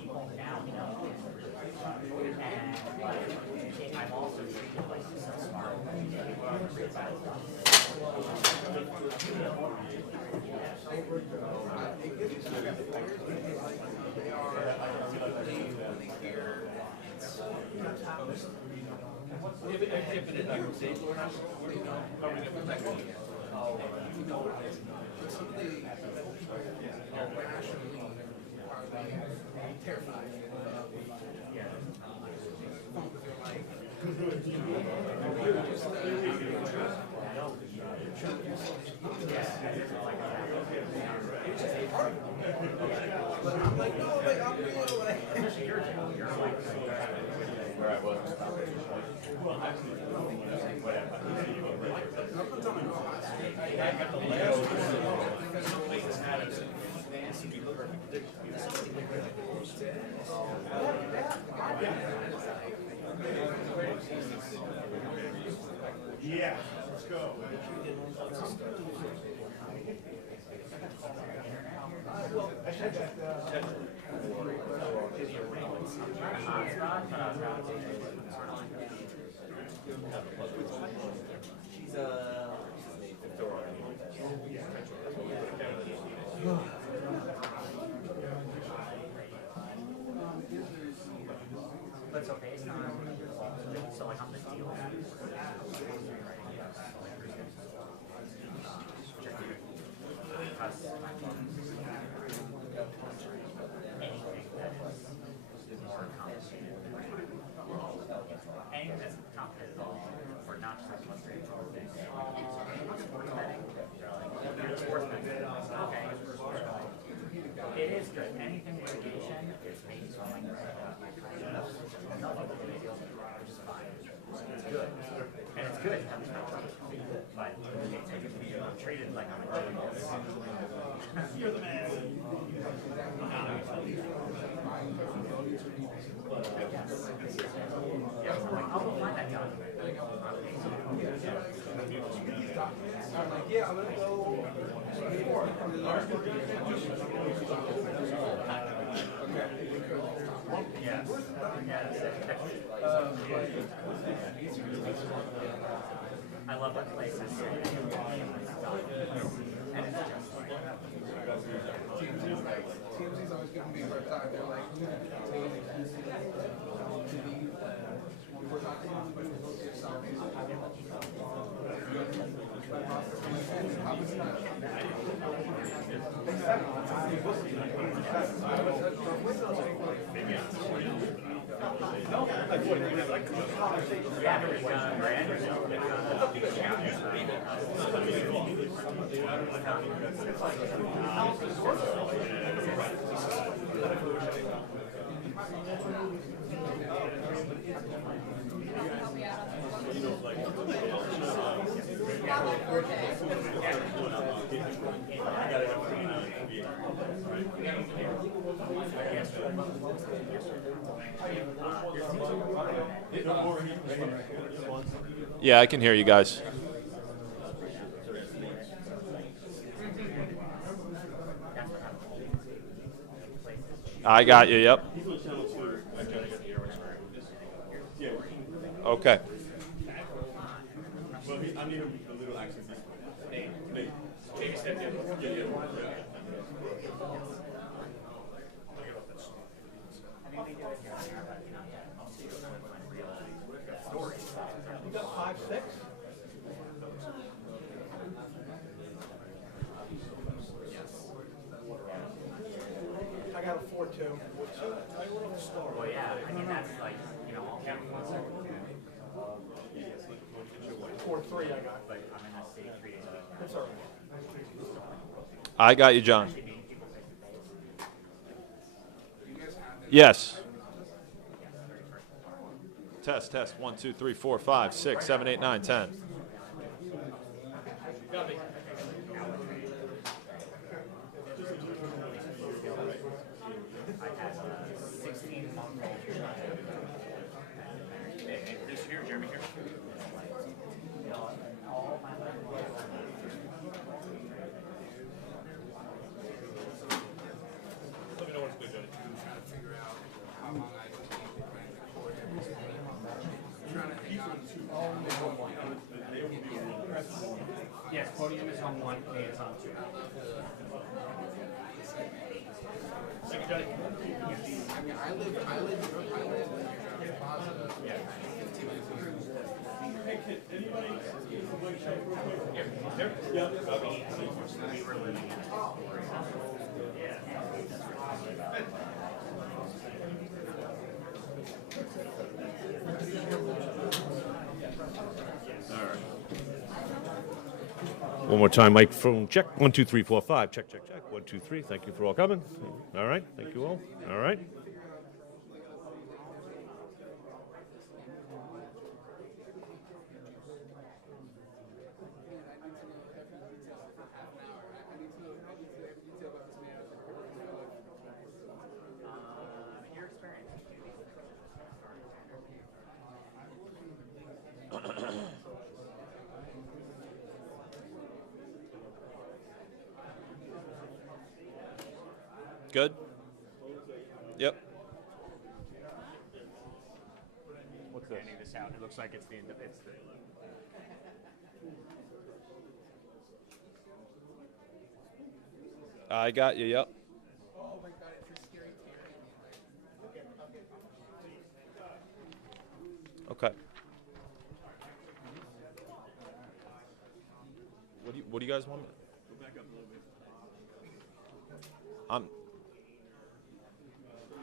people now know. And like, I'm also treated like so smart. If it is not safe, we're not going to protect them. Rationally terrified. But I'm like, no, like, I'm real. Where I was. I got the last yeah, let's go. She's But okay, it's not. So like I'm the deal. Anything that is more complicated. Anything that's complicated at all, or not just like one straightforward thing. You're the sportsman. Okay. It is good. Anything litigation is maybe something nothing to deal with, which is fine. It's good. And it's good to have this conversation. But you can't take it from you. I'm treated like I'm a genius. You're the man. Yes, I'm like, I'll go find that document. I'm like, yeah, I'm gonna go. Yes. I love what places say. And it's just like TMZ's always giving me a hard time. They're like, we're talking about Yeah, I can hear you guys. I got you, yep. Okay. You got 5'6"? I got a 4'2". well, yeah, I mean, that's like, you know, all counting 1 second. 4'3" I got. But I'm in a city 3 days a week. That's all right. I got you, John. Yes. Test, test. 1, 2, 3, 4, 5, 6, 7, 8, 9, 10. Yes, podium is on 1, K is on 2. I live Plaza. We were living in One more time, microphone check. 1, 2, 3, 4, 5. Check, check, check. 1, 2, 3. Thank you for all coming. All right. Thank you all. All right. your experience. Good? Yep. What's this? Handing this out. It looks like it's the I got you, yep. Okay. What do you guys want?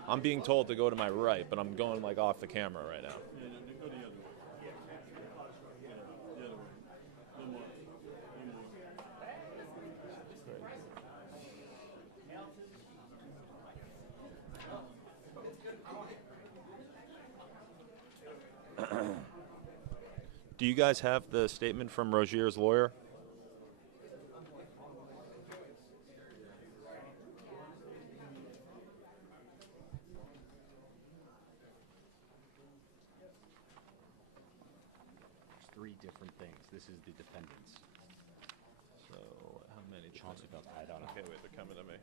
I'm being told to go to my right, but I'm going like off the camera right now. Do you guys have the statement from Rogier's lawyer? Three different things. This is the defendants. So how many? Chauncey Bell, I don't know. Okay, wait, they're coming to me.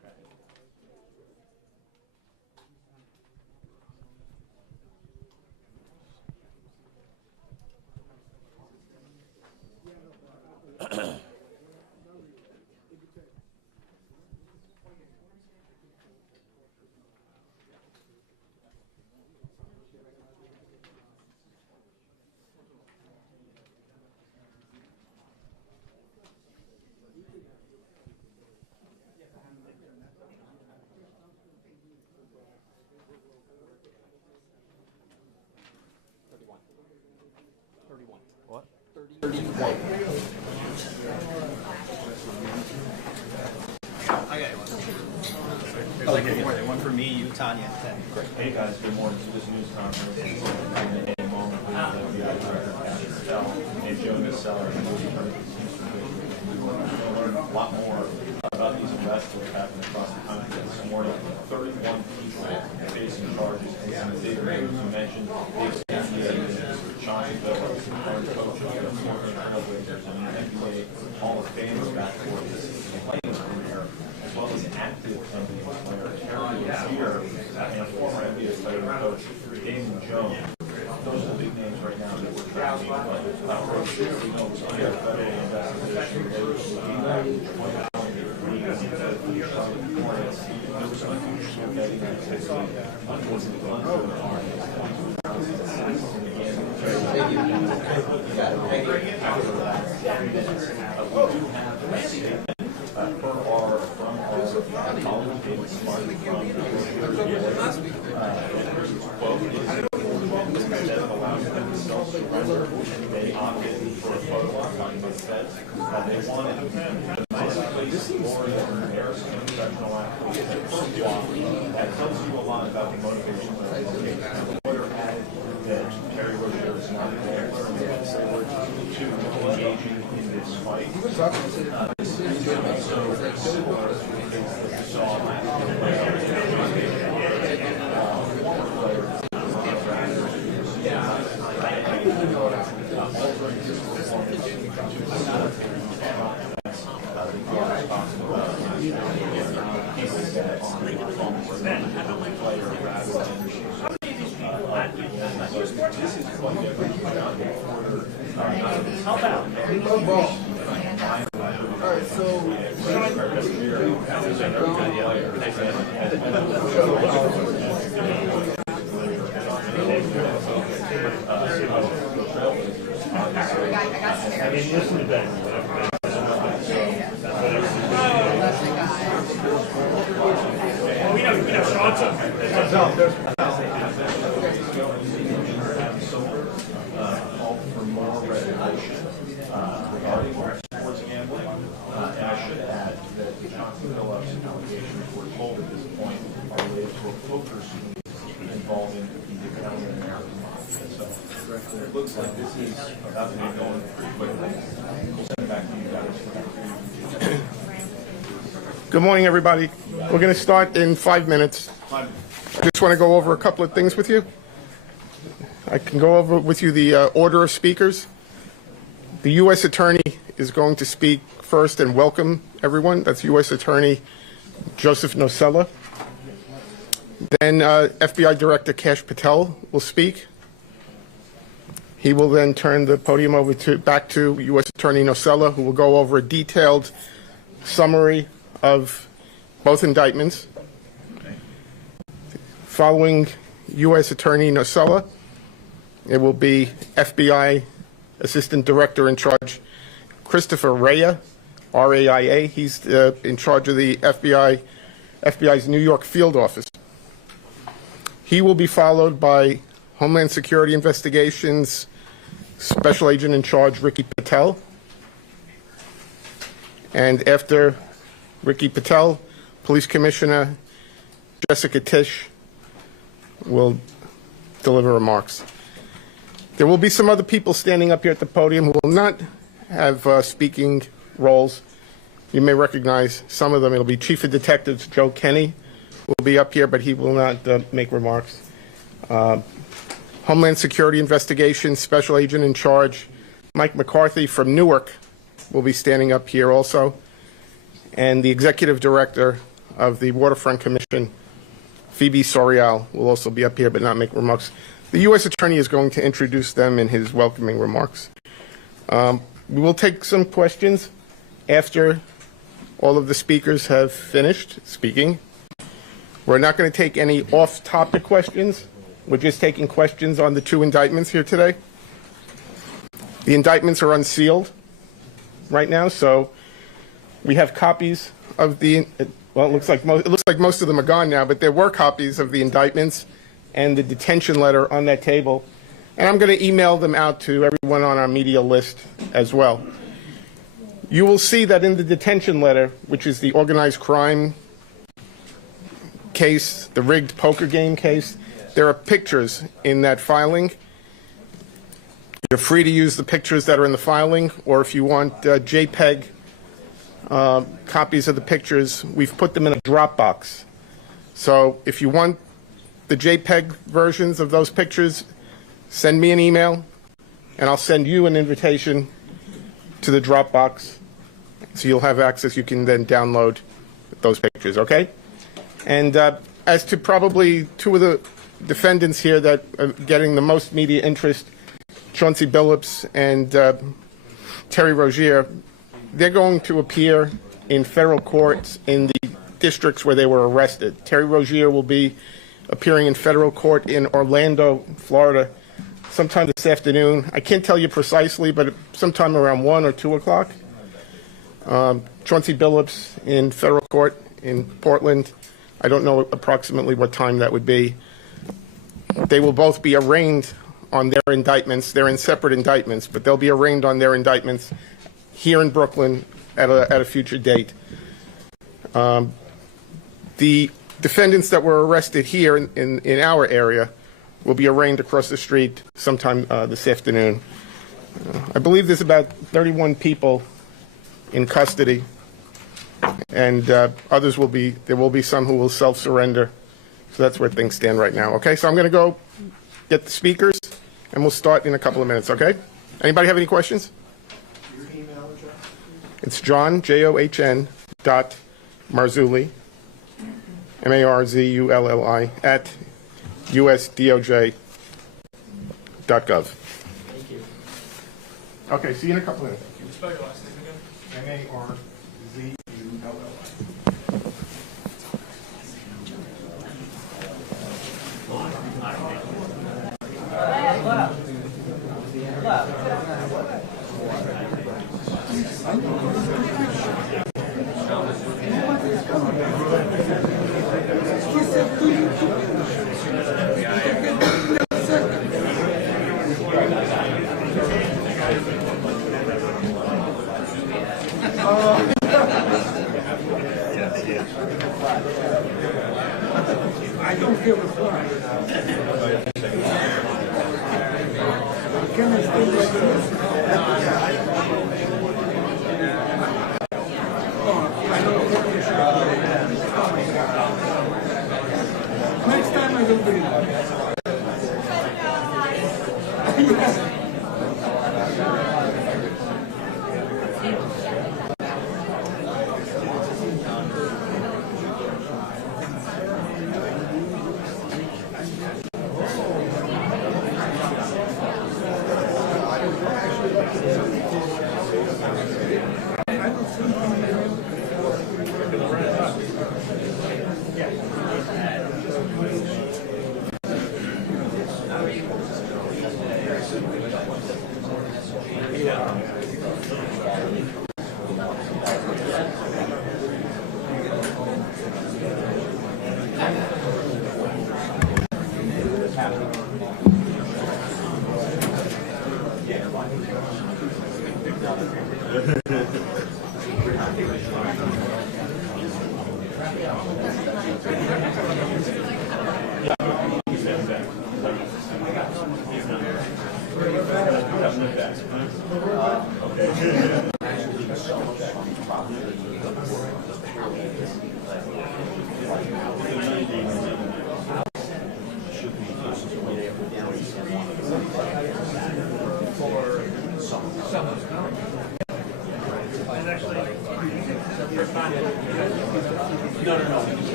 What? One for me, you, Tanya, and 10. Hey guys, good morning to this news conference. In a moment, we have Director Kash Patel and Joseph Nocella. We're going to learn a lot more about these arrests that are happening across the country. This morning, 31 people facing charges. And some of the big names you mentioned, they've Chauncey Billups, current coach of the Portland Trailblazers, and an NBA Hall of Famer back for this playing career, as well as an active NBA player, Terry Rozier, and a former NBA player and coach, Damon Jones. Those are the big names right now that we're tracking. But Rozier, we know, was under a federal investigation related to the Charlotte Hornets. There was unusual betting activity, unfortunately, under the 2006 and again. We do have a statement from our colleague David Smart from quote is instead of allowing them to self-surrender, they opted for a photo op on the feds. They wanted the place Gloria and Harrison, professional athletes, that tells you a lot about the motivation of the lawyer added that Terry Rozier is not a gambler and that they were to engaging in this fight. This is also similar to the case that we saw last year. Former players, altering his performance to facilitate this is quite different. Call for more regulation regarding sports gambling. And I should add that the Johnson Phillips allegations we're told at this point are related to a poker scheme involving the Italian American mafia. So it looks like this is about to be going pretty quickly. We'll send it back to you guys. Good morning, everybody. We're going to start in 5 minutes. I just want to go over a couple of things with you. I can go over with you the order of speakers. The U.S. Attorney is going to speak first and welcome everyone. That's U.S. Attorney Joseph Nocella. Then FBI Director Kash Patel will speak. He will then turn the podium over back to U.S. Attorney Nocella, who will go over a detailed summary of both indictments. Following U.S. Attorney Nocella, it will be FBI Assistant Director in Charge Christopher Rea, R-A-I-A. He's in charge of the FBI's New York field office. He will be followed by Homeland Security Investigations Special Agent in Charge Ricky Patel. And after Ricky Patel, Police Commissioner Jessica Tisch will deliver remarks. There will be some other people standing up here at the podium who will not have speaking roles. You may recognize some of them. It'll be Chief of Detectives Joe Kenny will be up here, but he will not make remarks. Homeland Security Investigations Special Agent in Charge Mike McCarthy from Newark will be standing up here also. And the Executive Director of the Waterfront Commission, Phoebe Sorial, will also be up here but not make remarks. The U.S. Attorney is going to introduce them in his welcoming remarks. We will take some questions after all of the speakers have finished speaking. We're not going to take any off-topic questions. We're just taking questions on the two indictments here today. The indictments are unsealed right now, so we have copies of the, well, it looks like most of them are gone now, but there were copies of the indictments and the detention letter on that table. And I'm going to email them out to everyone on our media list as well. You will see that in the detention letter, which is the organized crime case, the rigged poker game case, there are pictures in that filing. You're free to use the pictures that are in the filing, or if you want JPEG copies of the pictures, we've put them in a Dropbox. So if you want the JPEG versions of those pictures, send me an email, and I'll send you an invitation to the Dropbox, so you'll have access. You can then download those pictures, okay? And as to probably two of the defendants here that are getting the most media interest, Chauncey Billups and Terry Rozier, they're going to appear in federal courts in the districts where they were arrested. Terry Rozier will be appearing in federal court in Orlando, Florida, sometime this afternoon. I can't tell you precisely, but sometime around 1 or 2 o'clock. Chauncey Billups in federal court in Portland. I don't know approximately what time that would be. They will both be arraigned on their indictments. They're in separate indictments, but they'll be arraigned on their indictments here in Brooklyn at a future date. The defendants that were arrested here in our area will be arraigned across the street sometime this afternoon. I believe there's about 31 people in custody, and others will be, there will be some who will self-surrender. So that's where things stand right now. Okay, so I'm going to go get the speakers, and we'll start in a couple of minutes, okay? Anybody have any questions? Your email address? It's John, John, Marzulli, Marzulli, at USDOJ.gov. Thank you. Okay, see you in a couple minutes. Spell your last name again. Marzulli. I don't give a fuck. Can I stay like this? Next time I will bring it.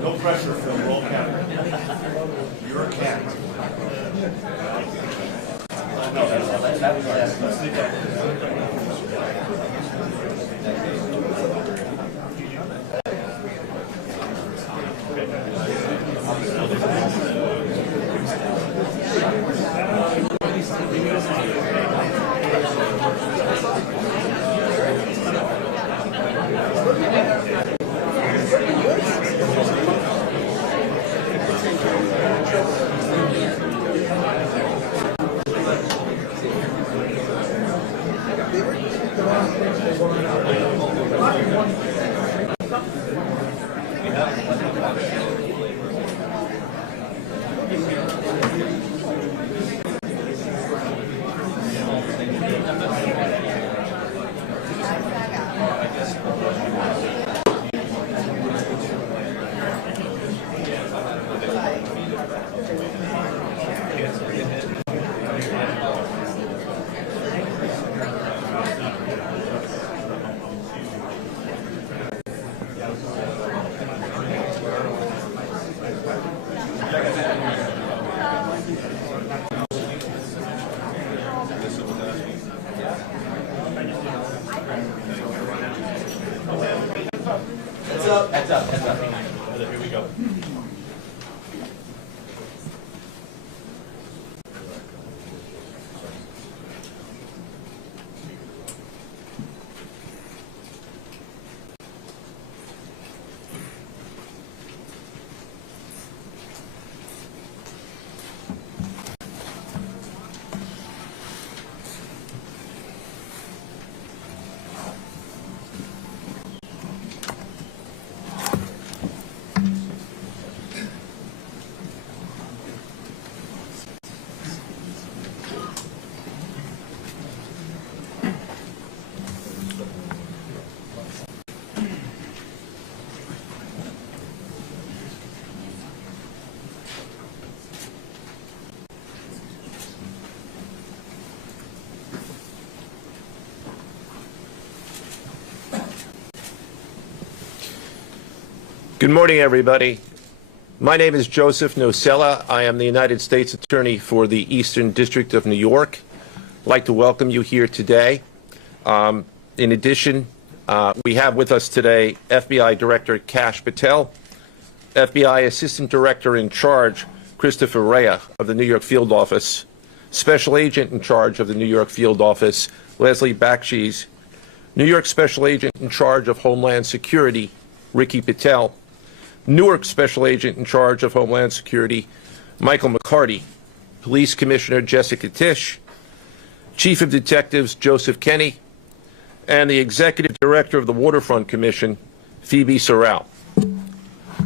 No pressure, Phil. Roll camera. You're a cat. No, let's leave that. Heads up. Here we go. Good morning, everybody. My name is Joseph Nocella. I am the United States Attorney for the Eastern District of New York. I'd like to welcome you here today. In addition, we have with us today FBI Director Kash Patel, FBI Assistant Director in Charge Christopher Rea of the New York Field Office, Special Agent in Charge of the New York Field Office Leslie Bakshi's, New York Special Agent in Charge of Homeland Security Ricky Patel, Newark Special Agent in Charge of Homeland Security Michael McCarty, Police Commissioner Jessica Tisch, Chief of Detectives Joseph Kenny, and the Executive Director of the Waterfront Commission, Phoebe Sorrell.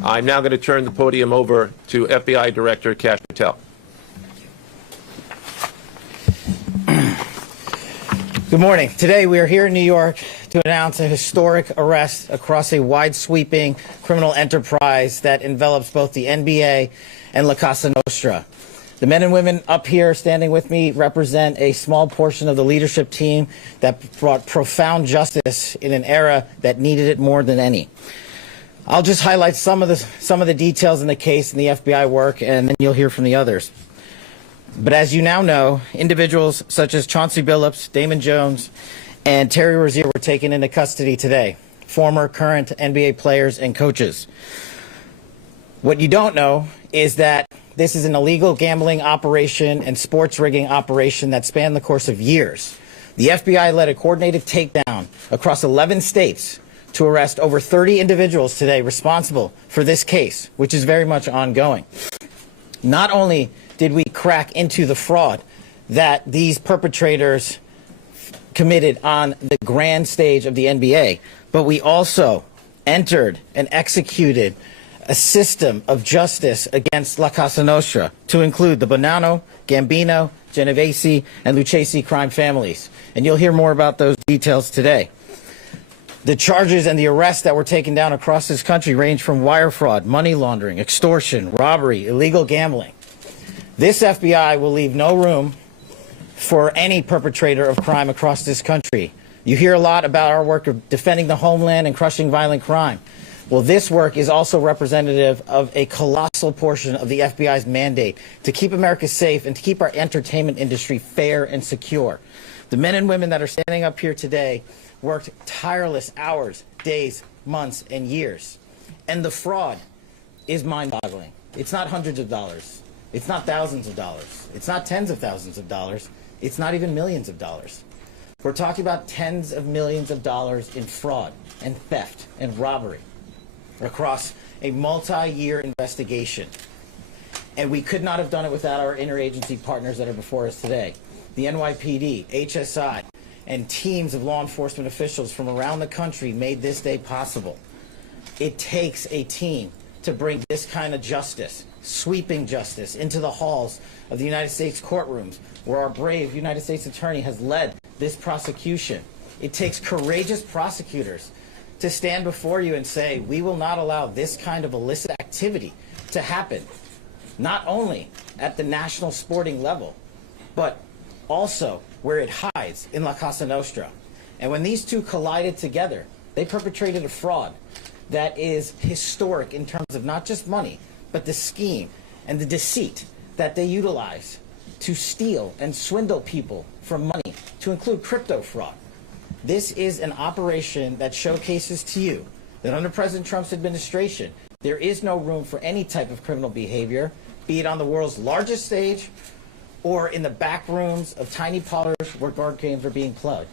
I'm now going to turn the podium over to FBI Director Kash Patel. Good morning. Today we are here in New York to announce a historic arrest across a wide-sweeping criminal enterprise that envelops both the NBA and La Cosa Nostra. The men and women up here standing with me represent a small portion of the leadership team that brought profound justice in an era that needed it more than any. I'll just highlight some of the details in the case and the FBI work, and then you'll hear from the others. But as you now know, individuals such as Chauncey Billups, Damon Jones, and Terry Rozier were taken into custody today, former, current NBA players and coaches. What you don't know is that this is an illegal gambling operation and sports rigging operation that spanned the course of years. The FBI led a coordinated takedown across 11 states to arrest over 30 individuals today responsible for this case, which is very much ongoing. Not only did we crack into the fraud that these perpetrators committed on the grand stage of the NBA, but we also entered and executed a system of justice against La Cosa Nostra to include the Bonanno, Gambino, Genovese, and Lucchese crime families. And you'll hear more about those details today. The charges and the arrests that were taken down across this country range from wire fraud, money laundering, extortion, robbery, illegal gambling. This FBI will leave no room for any perpetrator of crime across this country. You hear a lot about our work of defending the homeland and crushing violent crime. Well, this work is also representative of a colossal portion of the FBI's mandate to keep America safe and to keep our entertainment industry fair and secure. The men and women that are standing up here today worked tireless hours, days, months, and years. And the fraud is mind-boggling. It's not hundreds of dollars. It's not thousands of dollars. It's not tens of thousands of dollars. It's not even millions of dollars. We're talking about tens of millions of dollars in fraud and theft and robbery across a multi-year investigation. And we could not have done it without our interagency partners that are before us today. The NYPD, HSI, and teams of law enforcement officials from around the country made this day possible. It takes a team to bring this kind of justice, sweeping justice, into the halls of the United States courtrooms, where our brave United States Attorney has led this prosecution. It takes courageous prosecutors to stand before you and say, we will not allow this kind of illicit activity to happen, not only at the national sporting level, but also where it hides in La Cosa Nostra. And when these two collided together, they perpetrated a fraud that is historic in terms of not just money, but the scheme and the deceit that they utilize to steal and swindle people for money, to include crypto fraud. This is an operation that showcases to you that under President Trump's administration, there is no room for any type of criminal behavior, be it on the world's largest stage or in the back rooms of tiny parlors where guard games are being played.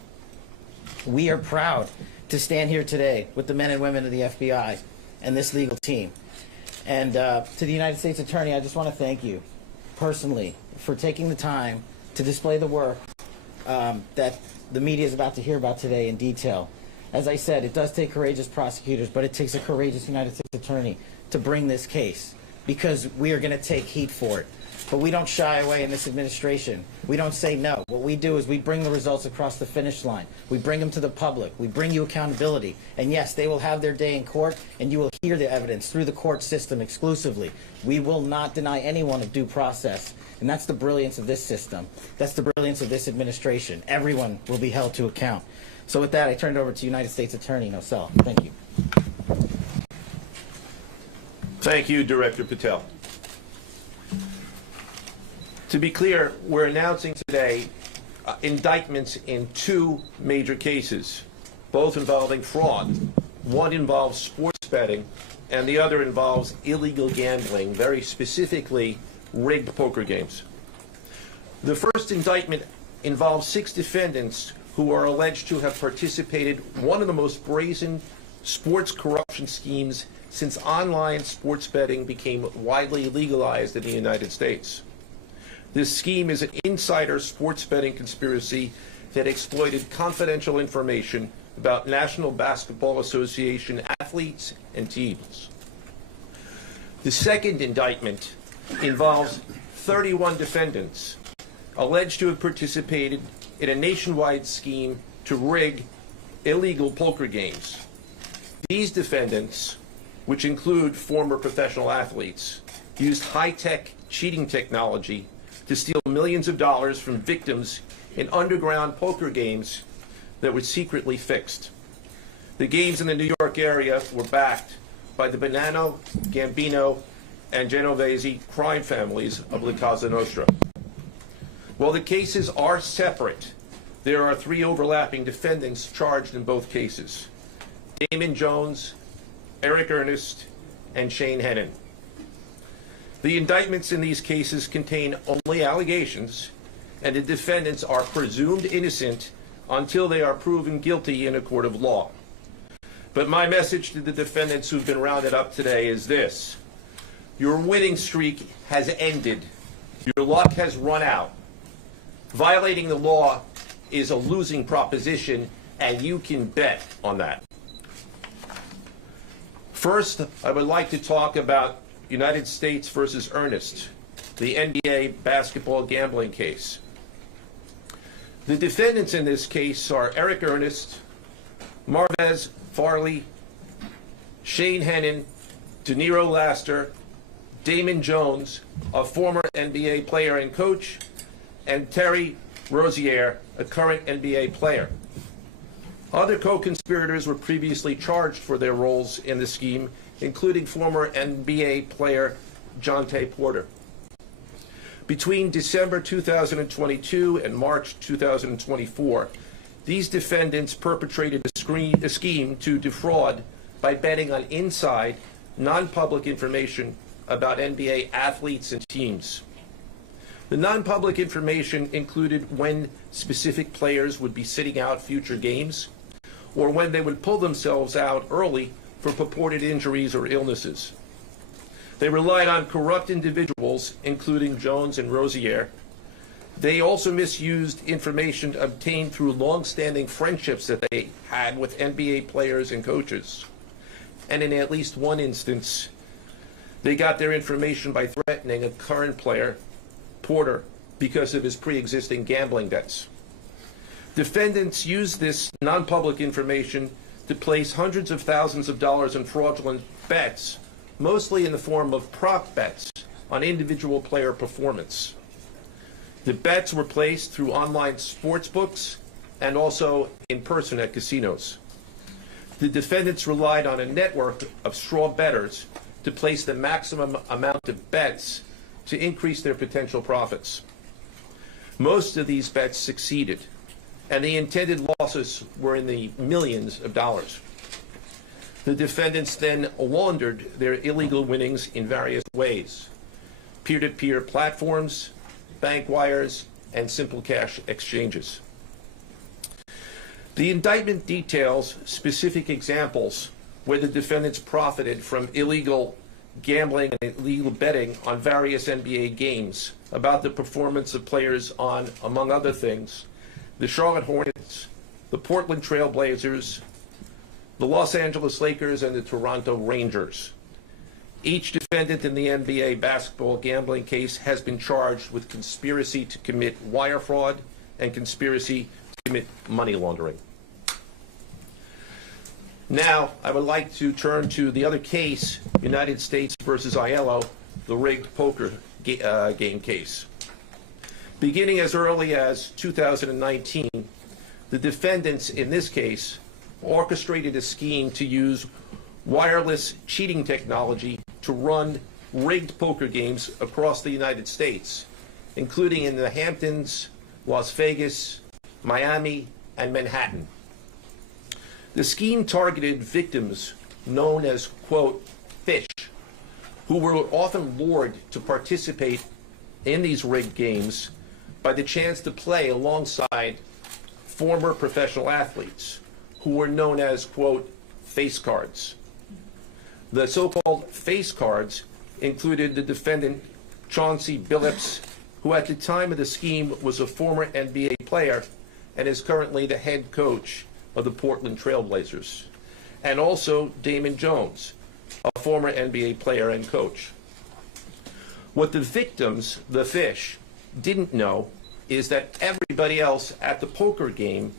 We are proud to stand here today with the men and women of the FBI and this legal team. And to the United States Attorney, I just want to thank you personally for taking the time to display the work that the media is about to hear about today in detail. As I said, it does take courageous prosecutors, but it takes a courageous United States Attorney to bring this case, because we are going to take heat for it. But we don't shy away in this administration. We don't say no. What we do is we bring the results across the finish line. We bring them to the public. We bring you accountability. And yes, they will have their day in court, and you will hear the evidence through the court system exclusively. We will not deny anyone of due process. And that's the brilliance of this system. That's the brilliance of this administration. Everyone will be held to account. So with that, I turn it over to United States Attorney Nocella. Thank you. Thank you, Director Patel. To be clear, we're announcing today indictments in two major cases, both involving fraud. One involves sports betting, and the other involves illegal gambling, very specifically rigged poker games. The first indictment involves 6 defendants who are alleged to have participated in one of the most brazen sports corruption schemes since online sports betting became widely legalized in the United States. This scheme is an insider sports betting conspiracy that exploited confidential information about National Basketball Association athletes and teams. The second indictment involves 31 defendants alleged to have participated in a nationwide scheme to rig illegal poker games. These defendants, which include former professional athletes, used high-tech cheating technology to steal millions of dollars from victims in underground poker games that were secretly fixed. The games in the New York area were backed by the Bonanno, Gambino, and Genovese crime families of La Cosa Nostra. While the cases are separate, there are 3 overlapping defendants charged in both cases: Damon Jones, Eric Ernest, and Shane Hennon. The indictments in these cases contain only allegations, and the defendants are presumed innocent until they are proven guilty in a court of law. But my message to the defendants who've been rounded up today is this: your winning streak has ended. Your luck has run out. Violating the law is a losing proposition, and you can bet on that. First, I would like to talk about United States versus Ernest, the NBA basketball gambling case. The defendants in this case are Eric Ernest, Marvez Farley, Shane Hennon, De Niro Laster, Damon Jones, a former NBA player and coach, and Terry Rozier, a current NBA player. Other co-conspirators were previously charged for their roles in the scheme, including former NBA player Jonte Porter. Between December 2022 and March 2024, these defendants perpetrated a scheme to defraud by betting on inside, non-public information about NBA athletes and teams. The non-public information included when specific players would be sitting out future games, or when they would pull themselves out early for purported injuries or illnesses. They relied on corrupt individuals, including Jones and Rozier. They also misused information obtained through long-standing friendships that they had with NBA players and coaches. And in at least one instance, they got their information by threatening a current player, Porter, because of his pre-existing gambling debts. Defendants used this non-public information to place hundreds of thousands of dollars in fraudulent bets, mostly in the form of prop bets on individual player performance. The bets were placed through online sports books and also in person at casinos. The defendants relied on a network of straw bettors to place the maximum amount of bets to increase their potential profits. Most of these bets succeeded, and the intended losses were in the millions of dollars. The defendants then laundered their illegal winnings in various ways: peer-to-peer platforms, bank wires, and simple cash exchanges. The indictment details specific examples where the defendants profited from illegal gambling and illegal betting on various NBA games about the performance of players on, among other things, the Charlotte Hornets, the Portland Trail Blazers, the Los Angeles Lakers, and the Toronto Rangers. Each defendant in the NBA basketball gambling case has been charged with conspiracy to commit wire fraud and conspiracy to commit money laundering. Now, I would like to turn to the other case, United States versus Aiello, the rigged poker game case. Beginning as early as 2019, the defendants in this case orchestrated a scheme to use wireless cheating technology to run rigged poker games across the United States, including in the Hamptons, Las Vegas, Miami, and Manhattan. The scheme targeted victims known as, quote, fish, who were often lured to participate in these rigged games by the chance to play alongside former professional athletes who were known as, quote, face cards. The so-called face cards included the defendant, Chauncey Billups, who at the time of the scheme was a former NBA player and is currently the head coach of the Portland Trail Blazers, and also Damon Jones, a former NBA player and coach. What the victims, the fish, didn't know is that everybody else at the poker game,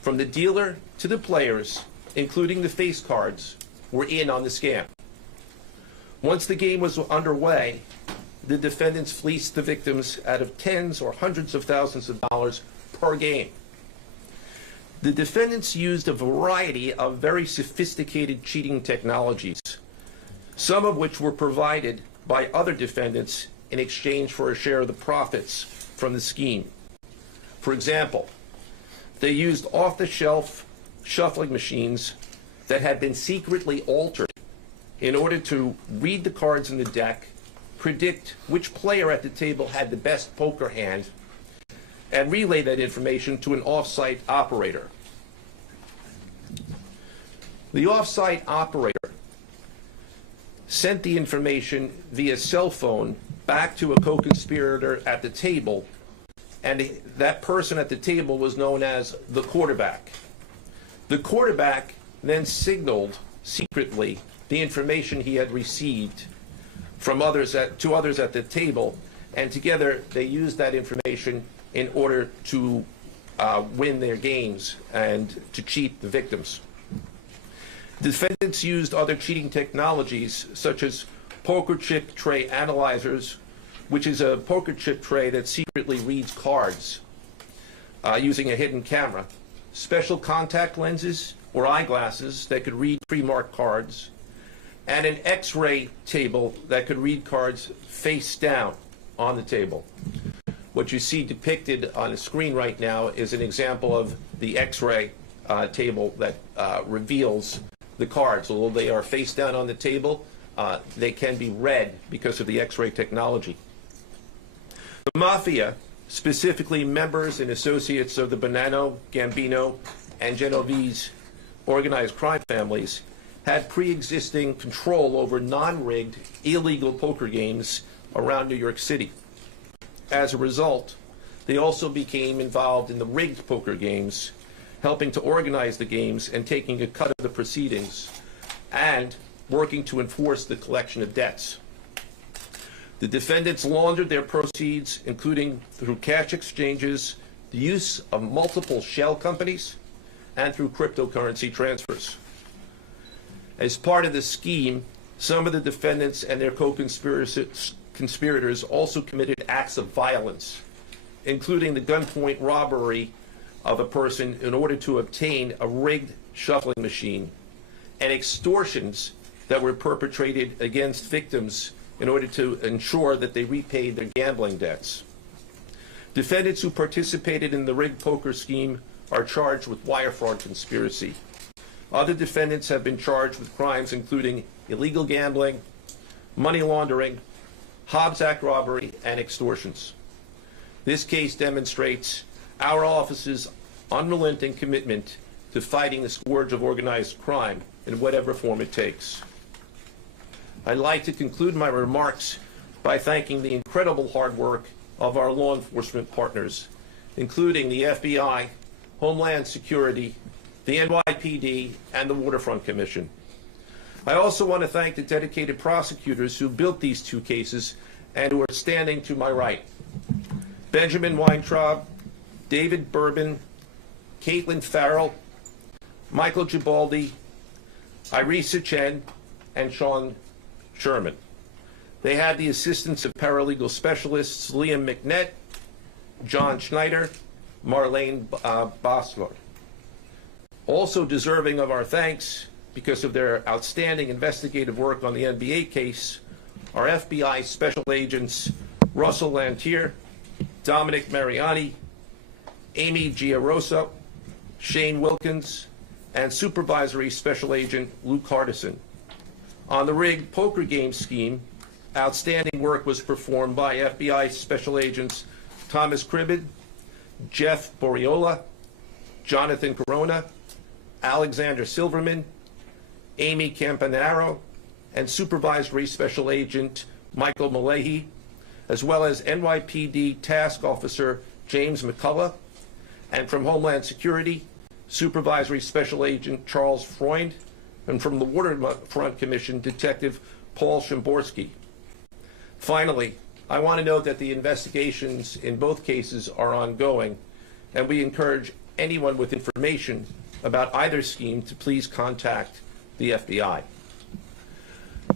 from the dealer to the players, including the face cards, were in on the scam. Once the game was underway, the defendants fleeced the victims out of tens or hundreds of thousands of dollars per game. The defendants used a variety of very sophisticated cheating technologies, some of which were provided by other defendants in exchange for a share of the profits from the scheme. For example, they used off-the-shelf shuffling machines that had been secretly altered in order to read the cards in the deck, predict which player at the table had the best poker hand, and relay that information to an off-site operator. The off-site operator sent the information via cell phone back to a co-conspirator at the table, and that person at the table was known as the quarterback. The quarterback then signaled secretly the information he had received from to others at the table, and together they used that information in order to win their games and to cheat the victims. Defendants used other cheating technologies such as poker chip tray analyzers, which is a poker chip tray that secretly reads cards using a hidden camera, special contact lenses or eyeglasses that could read pre-marked cards, and an X-ray table that could read cards face down on the table. What you see depicted on the screen right now is an example of the X-ray table that reveals the cards. Although they are face down on the table, they can be read because of the X-ray technology. The Mafia, specifically members and associates of the Bonanno, Gambino, and Genovese organized crime families, had pre-existing control over non-rigged, illegal poker games around New York City. As a result, they also became involved in the rigged poker games, helping to organize the games and taking a cut of the proceedings, and working to enforce the collection of debts. The defendants laundered their proceeds, including through cash exchanges, the use of multiple shell companies, and through cryptocurrency transfers. As part of the scheme, some of the defendants and their co-conspirators also committed acts of violence, including the gunpoint robbery of a person in order to obtain a rigged shuffling machine, and extortions that were perpetrated against victims in order to ensure that they repaid their gambling debts. Defendants who participated in the rigged poker scheme are charged with wire fraud conspiracy. Other defendants have been charged with crimes including illegal gambling, money laundering, Hobbs Act robbery, and extortions. This case demonstrates our office's unrelenting commitment to fighting the scourge of organized crime in whatever form it takes. I'd like to conclude my remarks by thanking the incredible hard work of our law enforcement partners, including the FBI, Homeland Security, the NYPD, and the Waterfront Commission. I also want to thank the dedicated prosecutors who built these two cases and who are standing to my right. Benjamin Weintraub, David Bourbon, Caitlin Farrell, Michael Gibaldi, Irisa Chen, and Sean Sherman. They had the assistance of paralegal specialists Liam McNett, John Schneider, Marlene Bosler. Also deserving of our thanks because of their outstanding investigative work on the NBA case are FBI Special Agents Russell Lantier, Dominic Mariani, Amy Giarosa, Shane Wilkins, and Supervisory Special Agent Luke Hardison. On the rigged poker game scheme, outstanding work was performed by FBI Special Agents Thomas Cribbin, Jeff Boriola, Jonathan Corona, Alexander Silverman, Amy Campanaro, and Supervisory Special Agent Michael Malahy, as well as NYPD Task Officer James McCullough, and from Homeland Security, Supervisory Special Agent Charles Freund, and from the Waterfront Commission, Detective Paul Shimborski. Finally, I want to note that the investigations in both cases are ongoing, and we encourage anyone with information about either scheme to please contact the FBI.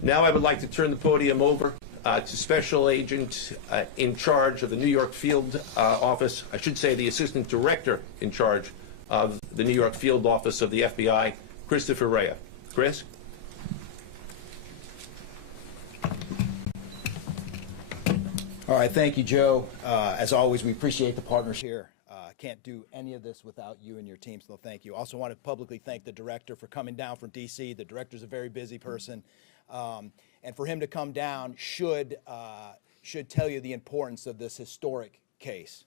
Now I would like to turn the podium over to Special Agent in charge of the New York Field Office, I should say the Assistant Director in charge of the New York Field Office of the FBI, Christopher Rea. Chris? All right, thank you, Joe. As always, we appreciate the partners here. Can't do any of this without you and your team, so thank you. Also want to publicly thank the director for coming down from D.C. The director's a very busy person, and for him to come down should tell you the importance of this historic case.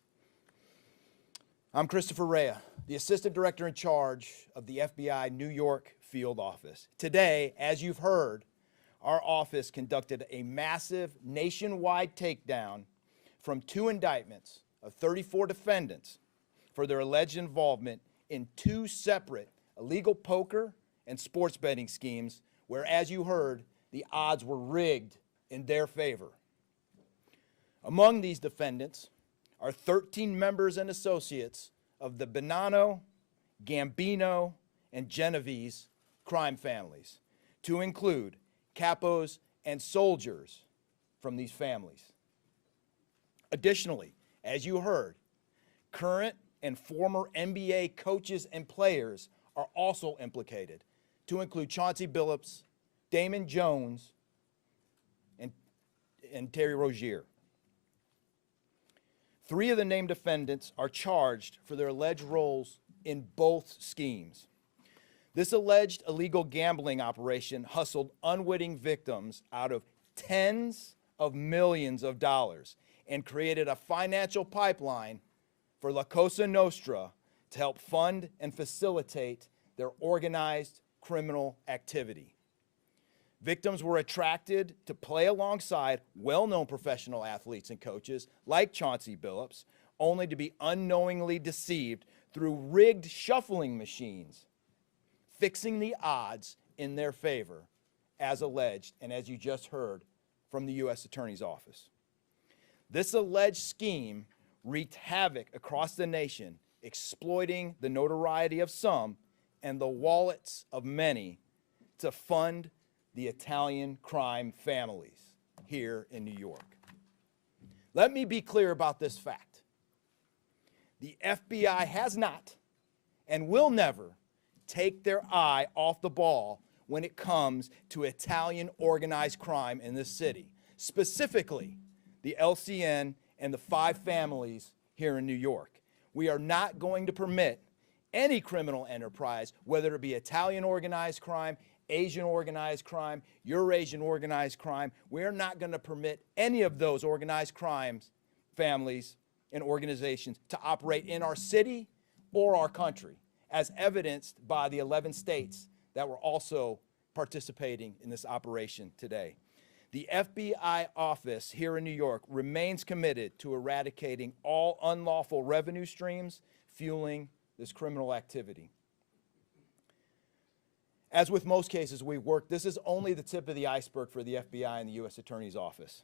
I'm Christopher Rea, the Assistant Director in charge of the FBI New York Field Office. Today, as you've heard, our office conducted a massive nationwide takedown from 2 indictments of 34 defendants for their alleged involvement in 2 separate illegal poker and sports betting schemes where, as you heard, the odds were rigged in their favor. Among these defendants are 13 members and associates of the Bonanno, Gambino, and Genovese crime families, to include capos and soldiers from these families. Additionally, as you heard, current and former NBA coaches and players are also implicated, to include Chauncey Billups, Damon Jones, and Terry Rozier. 3 of the named defendants are charged for their alleged roles in both schemes. This alleged illegal gambling operation hustled unwitting victims out of tens of millions of dollars and created a financial pipeline for La Cosa Nostra to help fund and facilitate their organized criminal activity. Victims were attracted to play alongside well-known professional athletes and coaches like Chauncey Billups, only to be unknowingly deceived through rigged shuffling machines, fixing the odds in their favor, as alleged and as you just heard from the U.S. Attorney's Office. This alleged scheme wreaked havoc across the nation, exploiting the notoriety of some and the wallets of many to fund the Italian crime families here in New York. Let me be clear about this fact. The FBI has not and will never take their eye off the ball when it comes to Italian organized crime in this city, specifically the LCN and the 5 families here in New York. We are not going to permit any criminal enterprise, whether it be Italian organized crime, Asian organized crime, Eurasian organized crime. We're not going to permit any of those organized crimes, families, and organizations to operate in our city or our country, as evidenced by the 11 states that were also participating in this operation today. The FBI office here in New York remains committed to eradicating all unlawful revenue streams fueling this criminal activity. As with most cases we've worked, this is only the tip of the iceberg for the FBI and the U.S. Attorney's Office.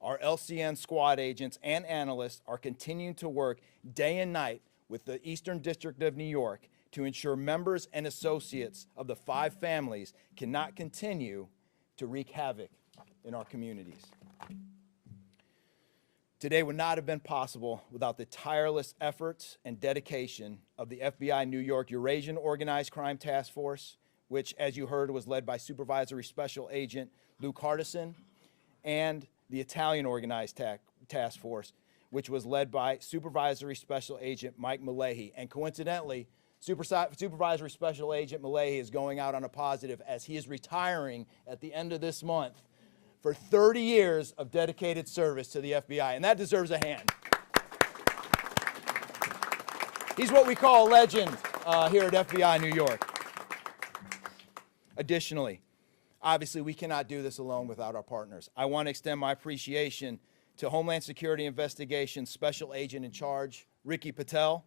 Our LCN squad agents and analysts are continuing to work day and night with the Eastern District of New York to ensure members and associates of the 5 families cannot continue to wreak havoc in our communities. Today would not have been possible without the tireless efforts and dedication of the FBI New York Eurasian Organized Crime Task Force, which, as you heard, was led by Supervisory Special Agent Luke Hardison, and the Italian Organized Task Force, which was led by Supervisory Special Agent Mike Malahy. And coincidentally, Supervisory Special Agent Malahy is going out on a positive as he is retiring at the end of this month for 30 years of dedicated service to the FBI, and that deserves a hand. He's what we call a legend here at FBI New York. Additionally, obviously, we cannot do this alone without our partners. I want to extend my appreciation to Homeland Security Investigations Special Agent in Charge, Ricky Patel.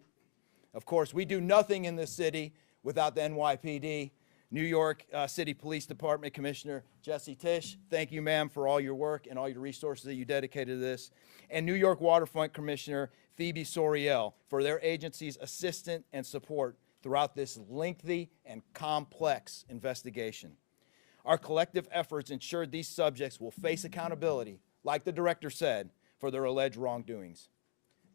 Of course, we do nothing in this city without the NYPD. New York City Police Department Commissioner Jesse Tisch, thank you, ma'am, for all your work and all your resources that you dedicated to this. And New York Waterfront Commissioner Phoebe Soriel for their agency's assistance and support throughout this lengthy and complex investigation. Our collective efforts ensured these subjects will face accountability, like the director said, for their alleged wrongdoings.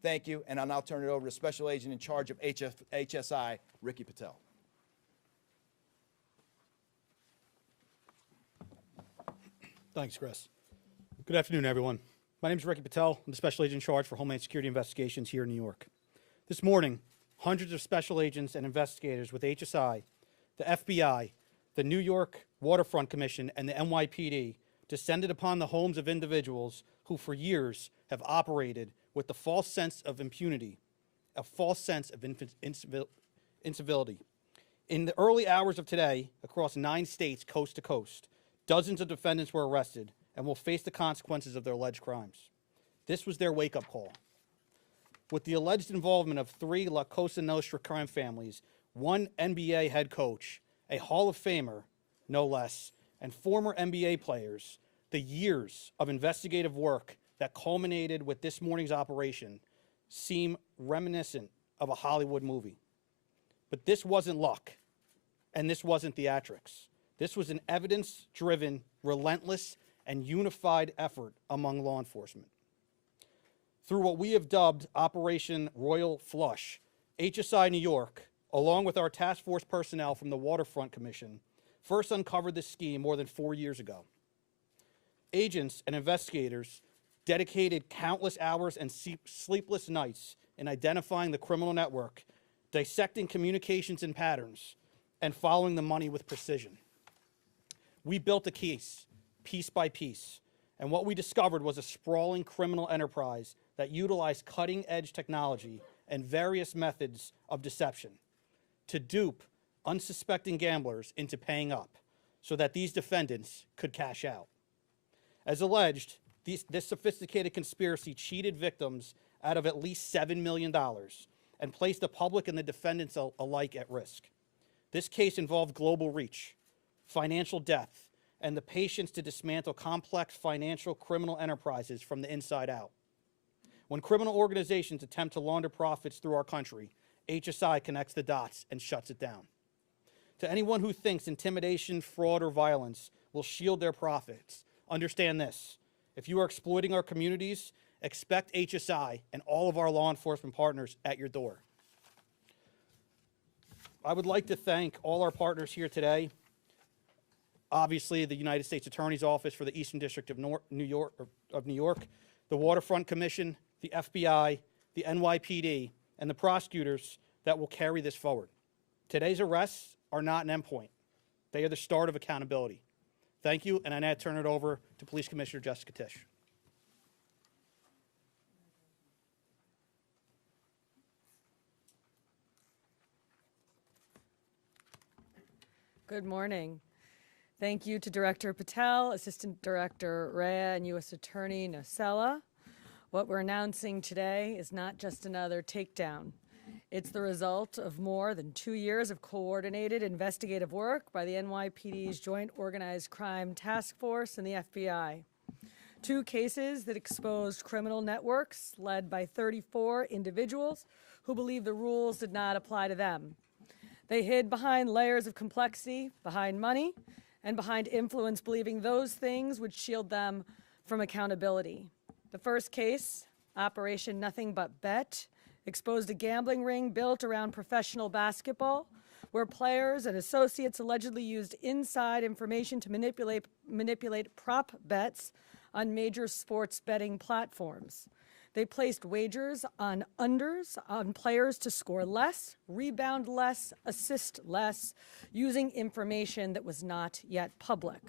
Thank you, and I'll now turn it over to Special Agent in charge of HSI, Ricky Patel. Thanks, Chris. Good afternoon, everyone. My name is Ricky Patel. I'm the Special Agent in charge for Homeland Security Investigations here in New York. This morning, hundreds of special agents and investigators with HSI, the FBI, the New York Waterfront Commission, and the NYPD descended upon the homes of individuals who for years have operated with the false sense of impunity, a false sense of incivility. In the early hours of today, across 9 states, coast to coast, dozens of defendants were arrested and will face the consequences of their alleged crimes. This was their wake-up call. With the alleged involvement of 3 La Cosa Nostra crime families, 1 NBA head coach, a Hall of Famer, no less, and former NBA players, the years of investigative work that culminated with this morning's operation seem reminiscent of a Hollywood movie. But this wasn't luck, and this wasn't theatrics. This was an evidence-driven, relentless, and unified effort among law enforcement. Through what we have dubbed Operation Royal Flush, HSI New York, along with our task force personnel from the Waterfront Commission, first uncovered this scheme more than 4 years ago. Agents and investigators dedicated countless hours and sleepless nights in identifying the criminal network, dissecting communications and patterns, and following the money with precision. We built a case, piece by piece, and what we discovered was a sprawling criminal enterprise that utilized cutting-edge technology and various methods of deception to dupe unsuspecting gamblers into paying up so that these defendants could cash out. As alleged, this sophisticated conspiracy cheated victims out of at least $7 million and placed the public and the defendants alike at risk. This case involved global reach, financial depth, and the patience to dismantle complex financial criminal enterprises from the inside out. When criminal organizations attempt to launder profits through our country, HSI connects the dots and shuts it down. To anyone who thinks intimidation, fraud, or violence will shield their profits, understand this. If you are exploiting our communities, expect HSI and all of our law enforcement partners at your door. I would like to thank all our partners here today. Obviously, the United States Attorney's Office for the Eastern District of New York, the Waterfront Commission, the FBI, the NYPD, and the prosecutors that will carry this forward. Today's arrests are not an endpoint. They are the start of accountability. Thank you, and I now turn it over to Police Commissioner Jessica Tisch. Good morning. Thank you to Director Patel, Assistant Director Rea, and U.S. Attorney Nocella. What we're announcing today is not just another takedown. It's the result of more than 2 years of coordinated investigative work by the NYPD's Joint Organized Crime Task Force and the FBI. 2 cases that exposed criminal networks led by 34 individuals who believed the rules did not apply to them. They hid behind layers of complexity, behind money, and behind influence, believing those things would shield them from accountability. The first case, Operation Nothing But Bet, exposed a gambling ring built around professional basketball, where players and associates allegedly used inside information to manipulate prop bets on major sports betting platforms. They placed wagers on unders on players to score less, rebound less, assist less, using information that was not yet public.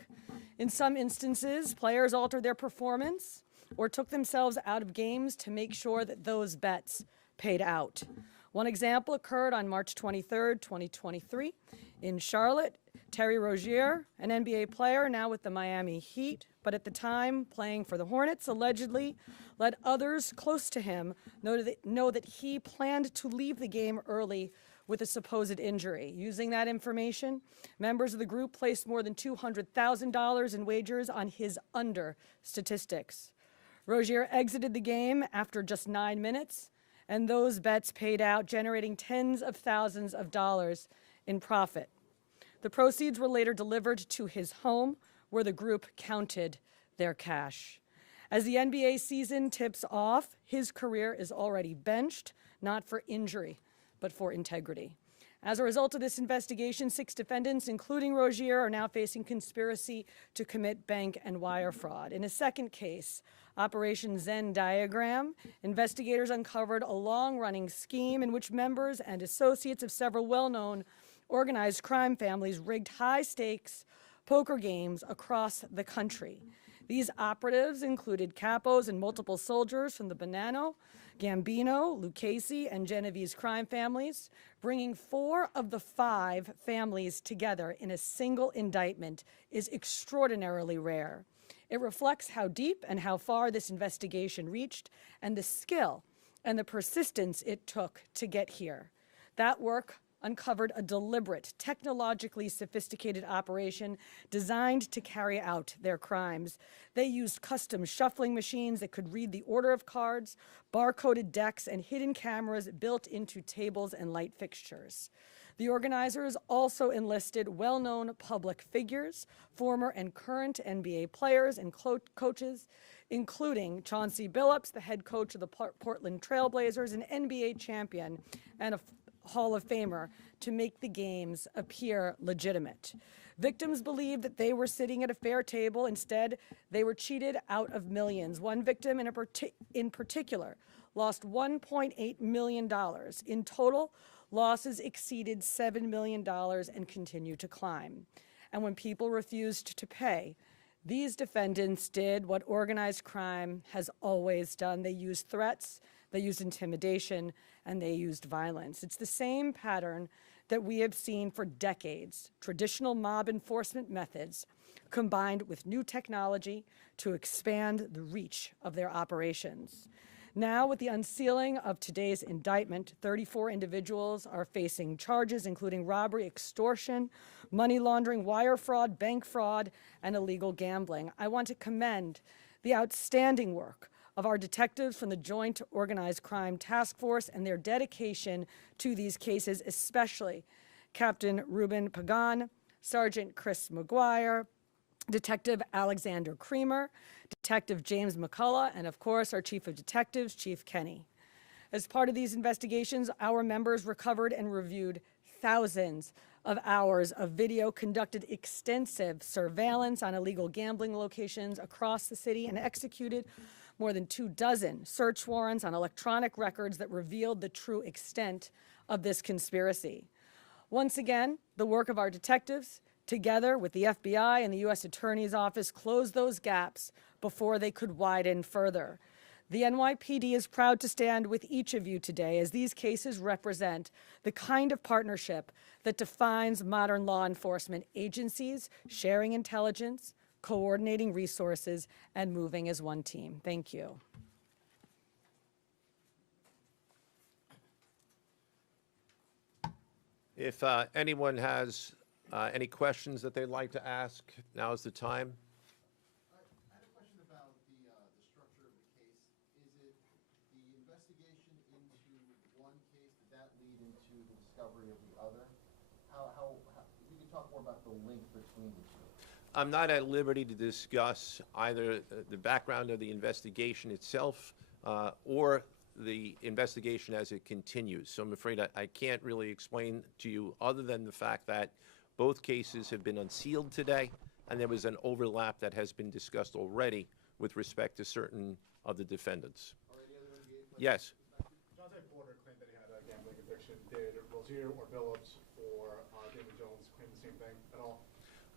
In some instances, players altered their performance or took themselves out of games to make sure that those bets paid out. One example occurred on March 23, 2023, in Charlotte. Terry Rozier, an NBA player now with the Miami Heat, but at the time playing for the Hornets, allegedly let others close to him know that he planned to leave the game early with a supposed injury. Using that information, members of the group placed more than $200,000 in wagers on his under statistics. Rozier exited the game after just 9 minutes, and those bets paid out, generating tens of thousands of dollars in profit. The proceeds were later delivered to his home, where the group counted their cash. As the NBA season tips off, his career is already benched, not for injury, but for integrity. As a result of this investigation, 6 defendants, including Rozier, are now facing conspiracy to commit bank and wire fraud. In a second case, Operation Zen Diagram, investigators uncovered a long-running scheme in which members and associates of several well-known organized crime families rigged high-stakes poker games across the country. These operatives included capos and multiple soldiers from the Bonanno, Gambino, Lucchese, and Genovese crime families, bringing 4 of the 5 families together in a single indictment is extraordinarily rare. It reflects how deep and how far this investigation reached and the skill and the persistence it took to get here. That work uncovered a deliberate, technologically sophisticated operation designed to carry out their crimes. They used custom shuffling machines that could read the order of cards, barcoded decks, and hidden cameras built into tables and light fixtures. The organizers also enlisted well-known public figures, former and current NBA players and coaches, including Chauncey Billups, the head coach of the Portland Trail Blazers, an NBA champion and a Hall of Famer, to make the games appear legitimate. Victims believed that they were sitting at a fair table. Instead, they were cheated out of millions. One victim in particular lost $1.8 million. In total, losses exceeded $7 million and continue to climb. And when people refused to pay, these defendants did what organized crime has always done. They used threats, they used intimidation, and they used violence. It's the same pattern that we have seen for decades: traditional mob enforcement methods combined with new technology to expand the reach of their operations. Now, with the unsealing of today's indictment, 34 individuals are facing charges including robbery, extortion, money laundering, wire fraud, bank fraud, and illegal gambling. I want to commend the outstanding work of our detectives from the Joint Organized Crime Task Force and their dedication to these cases, especially Captain Ruben Pagan, Sergeant Chris McGuire, Detective Alexander Creamer, Detective James McCullough, and of course our Chief of Detectives, Chief Kenny. As part of these investigations, our members recovered and reviewed thousands of hours of video, conducted extensive surveillance on illegal gambling locations across the city, and executed more than 24 search warrants on electronic records that revealed the true extent of this conspiracy. Once again, the work of our detectives, together with the FBI and the U.S. Attorney's Office, closed those gaps before they could widen further. The NYPD is proud to stand with each of you today, as these cases represent the kind of partnership that defines modern law enforcement agencies, sharing intelligence, coordinating resources, and moving as one team. Thank you. If anyone has any questions that they'd like to ask, now is the time. I had a question about the structure of the case. Is it the investigation into one case, did that lead into the discovery of the other? If you could talk more about the link between the two. I'm not at liberty to discuss either the background of the investigation itself or the investigation as it continues. So I'm afraid I can't really explain to you other than the fact that both cases have been unsealed today, and there was an overlap that has been discussed already with respect to certain of the defendants. Yes. Joseph Porter claimed that he had a gambling addiction. Did Rozier or Billups or David Jones claim the same thing at all?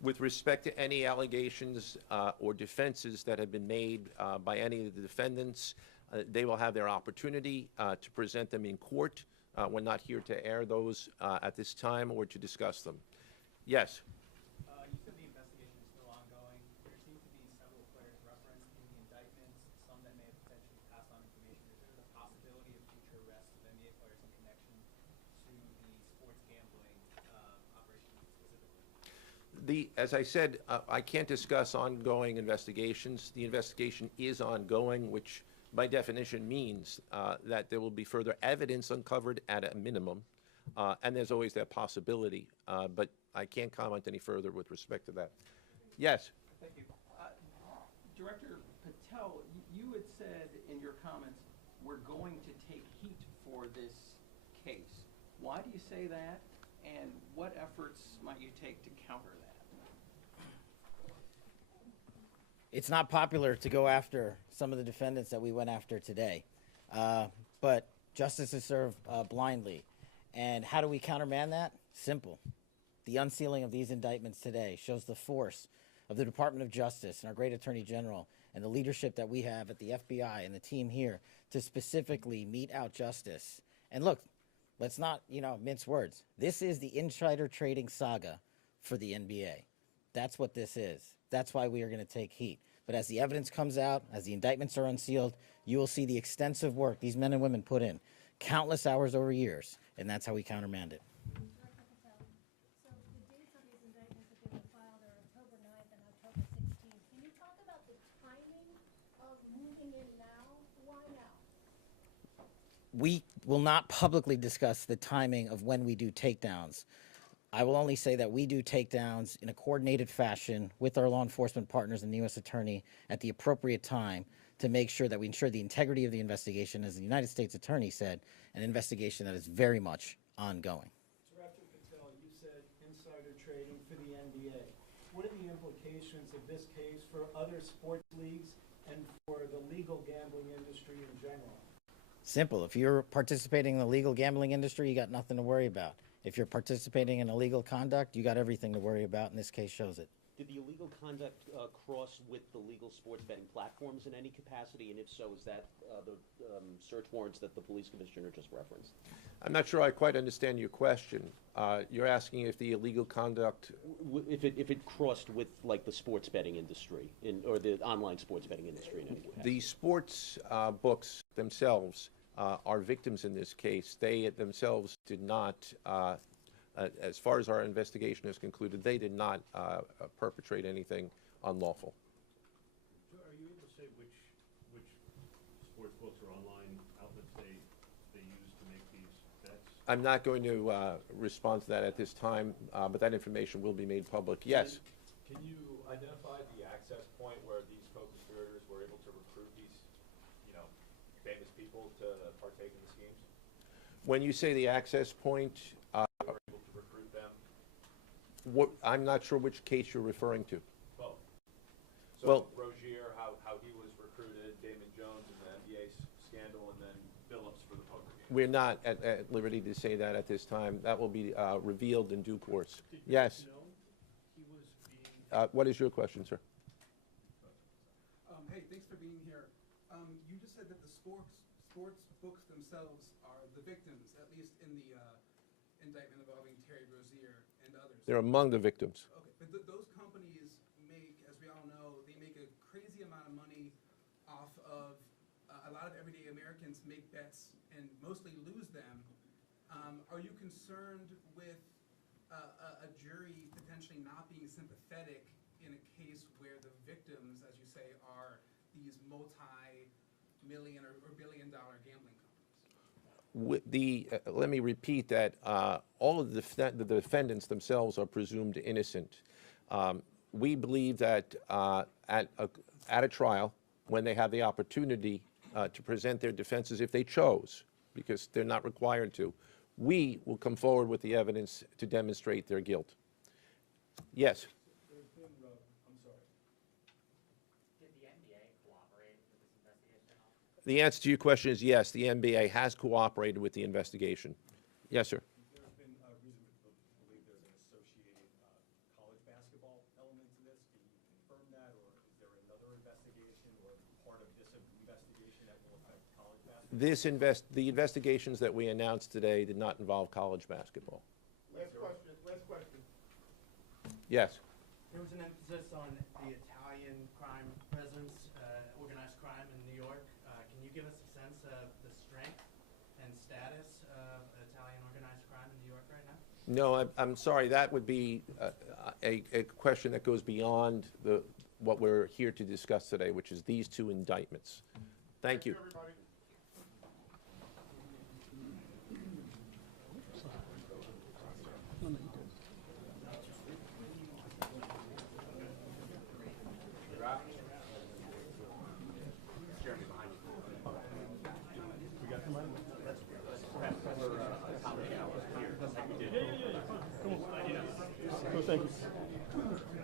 With respect to any allegations or defenses that have been made by any of the defendants, they will have their opportunity to present them in court. We're not here to air those at this time or to discuss them. Yes. You said the investigation is still ongoing. There seem to be several players referenced in the indictments, some that may have potentially passed on information. Is there the possibility of future arrests of NBA players in connection to the sports gambling operation specifically? As I said, I can't discuss ongoing investigations. The investigation is ongoing, which by definition means that there will be further evidence uncovered at a minimum, and there's always that possibility, but I can't comment any further with respect to that. Yes? Thank you. Director Patel, you had said in your comments, we're going to take heat for this case. Why do you say that, and what efforts might you take to counter that? It's not popular to go after some of the defendants that we went after today, but justice is served blindly. And how do we countermand that? Simple. The unsealing of these indictments today shows the force of the Department of Justice and our great Attorney General and the leadership that we have at the FBI and the team here to specifically mete out justice. And look, let's not, mince words. This is the insider trading saga for the NBA. That's what this is. That's why we are going to take heat. But as the evidence comes out, as the indictments are unsealed, you will see the extensive work these men and women put in, countless hours over years, and that's how we countermand it. We will not publicly discuss the timing of when we do takedowns. I will only say that we do takedowns in a coordinated fashion with our law enforcement partners and the U.S. Attorney at the appropriate time to make sure that we ensure the integrity of the investigation, as the United States Attorney said, an investigation that is very much ongoing. Director Patel, you said insider trading for the NBA. What are the implications of this case for other sports leagues and for the legal gambling industry in general? Simple. If you're participating in the legal gambling industry, you got nothing to worry about. If you're participating in illegal conduct, you got everything to worry about, and this case shows it. Did the illegal conduct cross with the legal sports betting platforms in any capacity? And if so, is that the search warrants that the police commissioner just referenced? I'm not sure I quite understand your question. You're asking if the illegal conduct... If it crossed with, like, the sports betting industry, or the online sports betting industry in any capacity? The sports books themselves are victims in this case. They themselves did not, as far as our investigation has concluded, they did not perpetrate anything unlawful. So are you able to say which sports books or online outlets they use to make these bets? I'm not going to respond to that at this time, but that information will be made public. Yes? Can you identify the access point where these co-conspirators were able to recruit these, famous people to partake in the schemes? When you say the access point, They were able to recruit them? I'm not sure which case you're referring to. Both. So Well, Rozier, how he was recruited, Damon Jones in the NBA scandal, and then Billups for the poker game. We're not at liberty to say that at this time. That will be revealed in due course. Yes? What is your question, sir? Hey, thanks for being here. You just said that the sports books themselves are the victims, at least in the indictment involving Terry Rozier and others. They're among the victims. Okay, but those companies make, as we all know, they make a crazy amount of money off of a lot of everyday Americans make bets and mostly lose them. Are you concerned with a jury potentially not being sympathetic in a case where the victims, as you say, are these multi-million or billion-dollar gambling companies? Let me repeat that all of the defendants themselves are presumed innocent. We believe that at a trial, when they have the opportunity to present their defenses, if they chose, because they're not required to, we will come forward with the evidence to demonstrate their guilt. Yes? Did the NBA cooperate The answer to your question is yes, the NBA has cooperated with the investigation. Yes, sir. There's been a reason to believe there's an associated college basketball element to this. Can you confirm that, or is there another investigation or part of this investigation that will affect college basketball? The investigations that we announced today did not involve college basketball. Last question, last question. Yes. There was an emphasis on the Italian crime presence, organized crime in New York. Can you give us a sense of the strength and status of Italian organized crime in New York right now? No, I'm sorry. That would be a question that goes beyond what we're here to discuss today, which is these two indictments. Thank you. Everybody. Thank you.